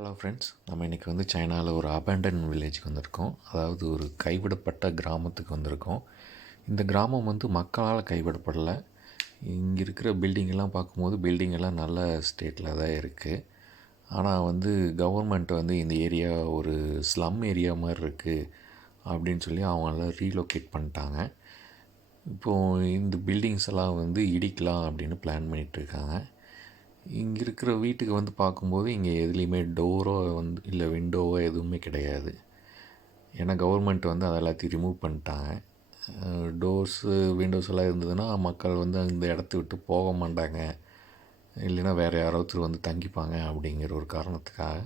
Hello friends, நம்ம இன்றைக்கி வந்து சைனாவில் ஒரு அபேண்டன் வில்லேஜுக்கு வந்திருக்கோம். அதாவது ஒரு கைவிடப்பட்ட கிராமத்துக்கு வந்திருக்கோம். இந்த கிராமம் வந்து மக்களால் கைவிடப்படலை. இங்கே இருக்கிற பில்டிங்கெல்லாம் பார்க்கும்போது பில்டிங்கெல்லாம் நல்ல ஸ்டேட்டில் தான் இருக்குது. ஆனால் வந்து கவர்மெண்ட் வந்து இந்த ஏரியா ஒரு ஸ்லம் ஏரியா மாதிரி இருக்குது அப்படின்னு சொல்லி அவங்கள ரீலொகேட் பண்ணிட்டாங்க. இப்போது இந்த பில்டிங்ஸ் எல்லாம் வந்து இடிக்கலாம் அப்படின்னு பிளான் பண்ணிகிட்ருக்காங்க. இங்கே இருக்கிற வீட்டுக்கு வந்து பார்க்கும்போது இங்கே எதுலேயுமே டோரோ வந்து இல்லை விண்டோவோ எதுவுமே கிடையாது. ஏன்னா கவர்மெண்ட் வந்து அதை எல்லாத்தையும் ரிமூவ் பண்ணிட்டாங்க. டோர்ஸு விண்டோஸ் எல்லாம் இருந்ததுன்னா மக்கள் வந்து அந்த இடத்த விட்டு போக மாட்டாங்க, இல்லைன்னா வேறு யாராவது வந்து தங்கிப்பாங்க அப்படிங்கிற ஒரு காரணத்துக்காக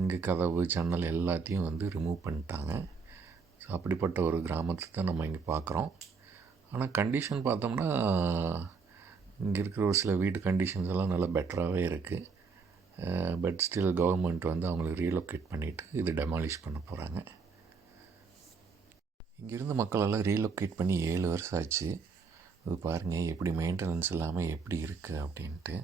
இங்கே கதவு ஜன்னல் எல்லாத்தையும் வந்து ரிமூவ் பண்ணிட்டாங்க. ஸோ அப்படிப்பட்ட ஒரு கிராமத்தை தான் நம்ம இங்கே பார்க்குறோம். ஆனால் கண்டிஷன் பார்த்தோம்னா இங்கே இருக்கிற ஒரு சில வீட்டு கண்டிஷன்ஸ் எல்லாம் நல்லா பெட்டராகவே இருக்குது. பட் ஸ்டில் கவர்மெண்ட் வந்து அவங்களுக்கு ரீலொகேட் பண்ணிவிட்டு இது டெமாலிஷ் பண்ண போகிறாங்க. இங்கேருந்து மக்களெல்லாம் ரீலொகேட் பண்ணி 7 வருஷம் ஆச்சு. இது பாருங்கள் எப்படி மெயின்டெனன்ஸ் இல்லாமல் எப்படி இருக்குது அப்படின்ட்டு.